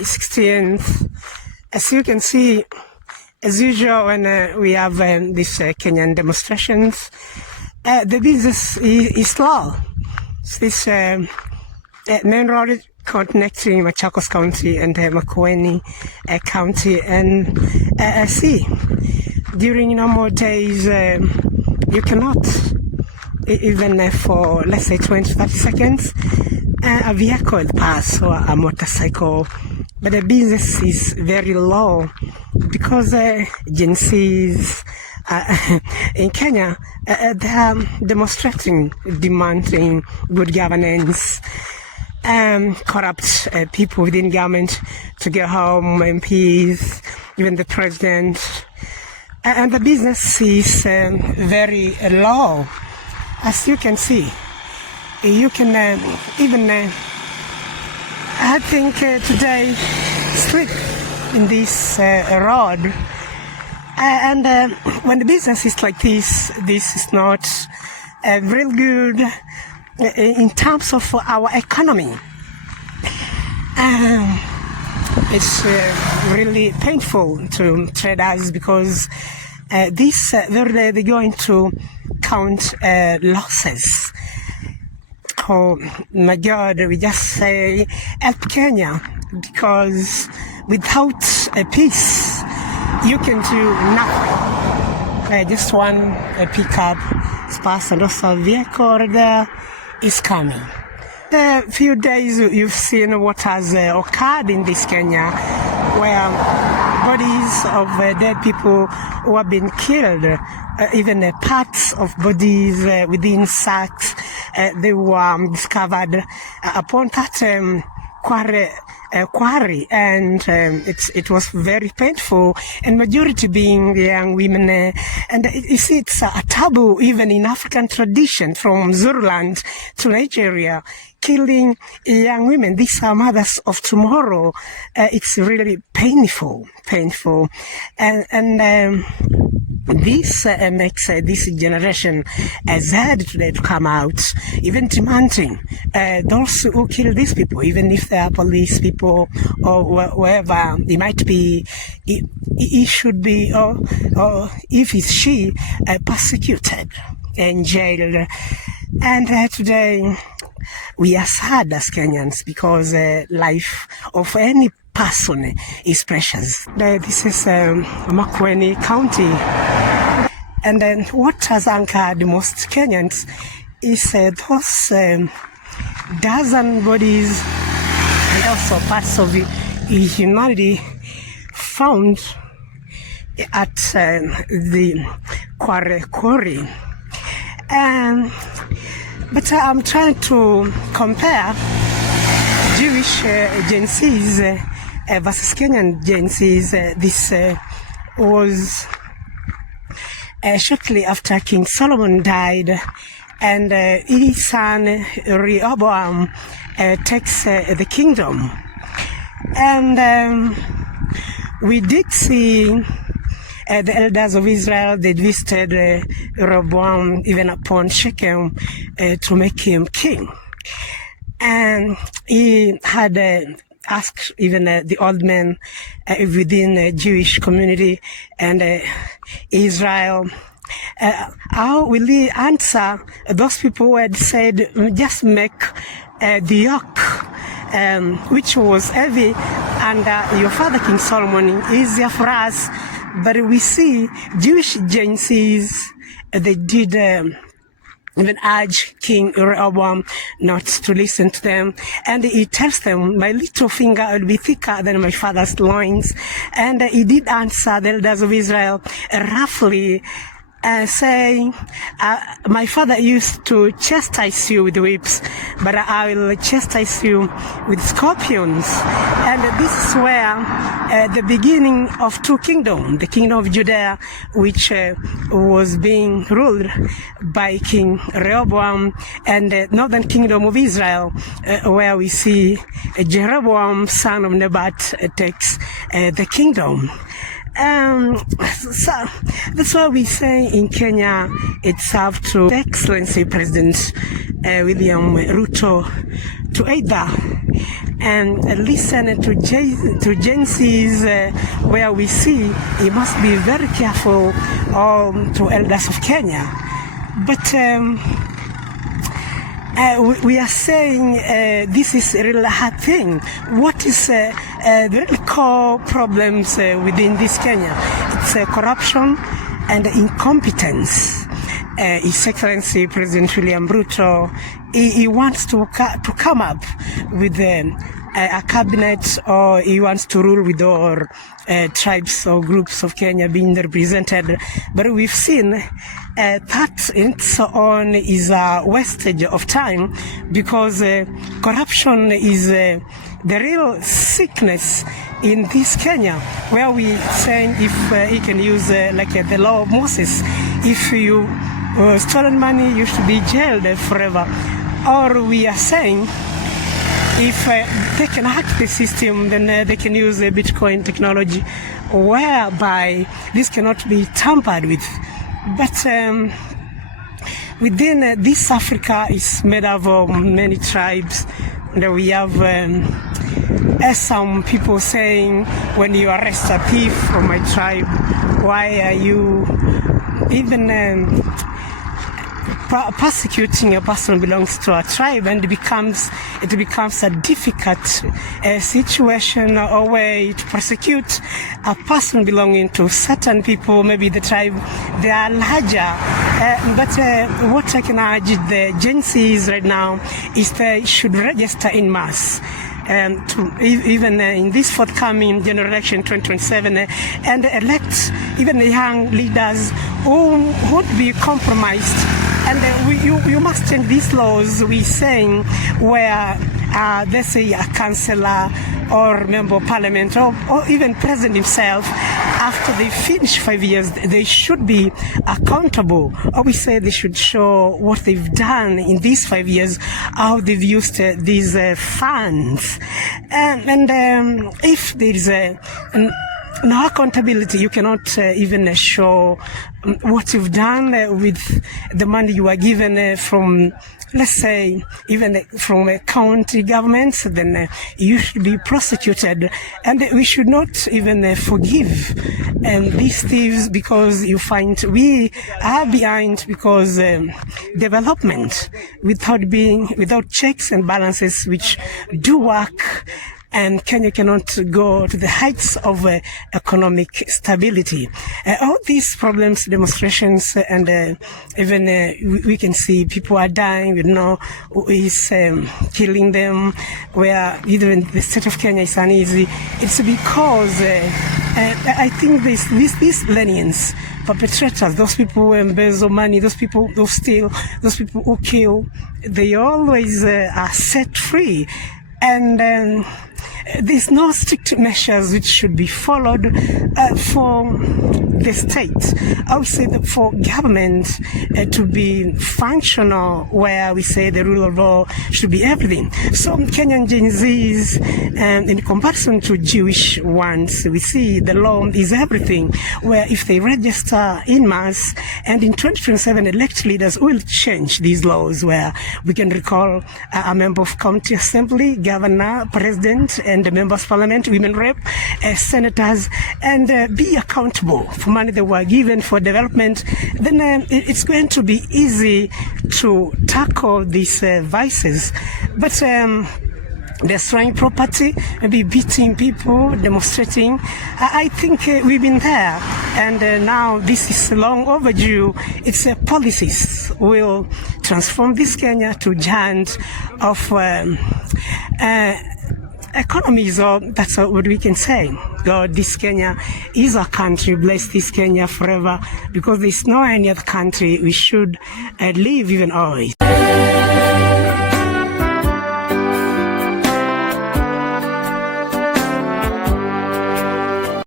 16th. As you can see, as usual, when we have these Kenyan demonstrations, the business is slow. It's this main road connecting Machakos County and Makueni County, and see, during normal days, you cannot, even for, let's say, 20, 30 seconds, a vehicle pass or a motorcycle. But the business is very low because Genzs in Kenya, they are demonstrating, demanding good governance, corrupt people within government to get home, MPs, even the president. And the business is very low. As you can see, you can even, I think today, sleep in this road. And when the business is like this is not real good in terms of our economy. It's really painful to traders because they're going to count losses. Oh my God, we just say help Kenya, because without a peace, you can do nothing. Just one pickup sparse and also a vehicle there is coming. The few days you've seen what has occurred in this Kenya, where bodies of dead people who have been killed, even parts of bodies within sacks, they were discovered upon that quarry, and it was very painful, and majority being young women. And you see, it's a taboo even in African tradition, from Zululand to Nigeria, killing young women. These are mothers of tomorrow. It's really painful, and this makes this generation sad today to come out, even demanding those who kill these people, even if they are police people or whoever it might be, he should be, or if it's she, persecuted and jailed. And today we are sad as Kenyans because life of any person is precious. This is Makueni County, and then what has anchored most Kenyans is those dozen bodies and also parts of humanity found at the quarry. But I'm trying to compare Jewish Genzs versus Kenyan Genzs. This was shortly after King Solomon died, and his son Rehoboam takes the kingdom. And we did see the elders of Israel, they visited Rehoboam even upon Shechem to make him king. And he had asked even the old men within the Jewish community and Israel, how will he answer those people who had said, just make the yoke, which was heavy under your father King Solomon, easier for us. But we see Jewish Genzs, they did even urge King Rehoboam not to listen to them. And he tells them, my little finger will be thicker than my father's loins. And he did answer the elders of Israel roughly, saying, my father used to chastise you with whips, but I will chastise you with scorpions. And this is where the beginning of two kingdoms, the kingdom of Judea, which was being ruled by King Rehoboam, and the northern kingdom of Israel, where we see Jeroboam, son of Nebat, takes the kingdom. So that's why we say in Kenya it's up to His Excellency President William Ruto to either and listen to Genzs, where we see he must be very careful to elders of Kenya. But we are saying this is a real hard thing. What is the real core problems within this Kenya? It's corruption and incompetence. His Excellency President William Ruto, he wants to come up with a cabinet, or he wants to rule with all tribes or groups of Kenya being represented. But we've seen that its own is a wastage of time, because corruption is the real sickness in this Kenya, where we saying if he can use like the law of Moses, if you stolen money, you should be jailed forever. Or we are saying if they can hack the system, then they can use the Bitcoin technology, whereby this cannot be tampered with. But within this Africa is made up of many tribes. And we have some people saying, when you arrest a thief from my tribe, why are you even persecuting a person who belongs to a tribe? And it becomes a difficult situation or way to persecute a person belonging to certain people, maybe the tribe, they are larger. But what I can urge the Genzs right now is they should register in mass. To even in this forthcoming general election 2027, and elect even the young leaders who would be compromised. And you must change these laws, we saying, where let's say a councillor or member of parliament or even president himself, after they finish 5 years, they should be accountable. Or we say they should show what they've done in these 5 years, how they've used these funds. And if there is no accountability, you cannot even show what you've done with the money you are given from, let's say, even from county governments, then you should be prosecuted. And we should not even forgive these thieves, because you find we are behind, because development without checks and balances which do work, and Kenya cannot go to the heights of economic stability. All these problems, demonstrations, and even we can see people are dying. We know who is killing them. Where even the state of Kenya is uneasy. It's because I think these lenients, perpetrators, those people who embezzle money, those people who steal, those people who kill, they always are set free. And there's no strict measures which should be followed for the state. I would say that for government to be functional, where we say the rule of law should be everything. So Kenyan Genzs, in comparison to Jewish ones, we see the law is everything, where if they register in mass and in 2027 elect leaders, will change these laws, where we can recall a member of county assembly, governor, president, and the members of parliament, women rep, senators, and be accountable for money they were given for development. Then it's going to be easy to tackle these vices. But destroying property, maybe beating people, demonstrating, I think we've been there, and now this is long overdue. It's policies will transform this Kenya to giant of economies, or that's what we can say. God, this Kenya is a country. Bless this Kenya forever, because there's no any other country we should live even always.